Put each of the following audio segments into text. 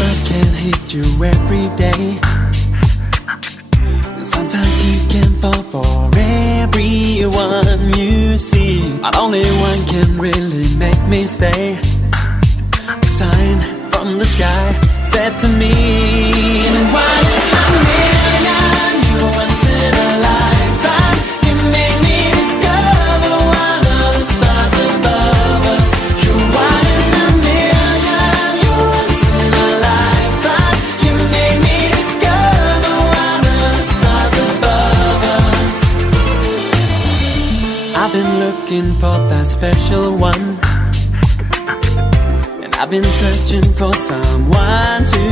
love can hit you every day. Sometimes you can fall for everyone you see, but only one can really make me stay. A sign from the sky said to me, one in a million, you're once in a lifetime. You made me discover one of the stars above us. You're one in a million, you're once in a lifetime. You made me discover one of the stars above us. I've been looking for that special one. I've been searching for someone to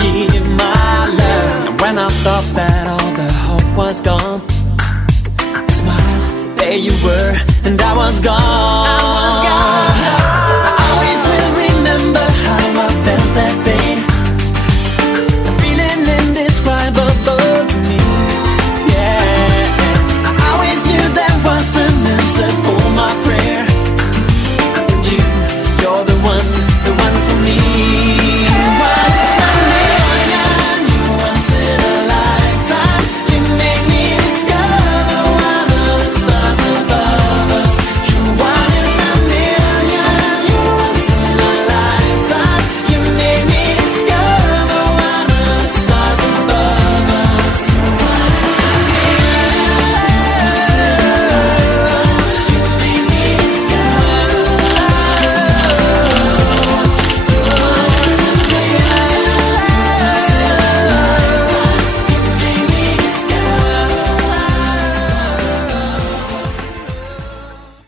give my love. And when I thought that all the hope was gone, I smiled, there you were, and I was gone.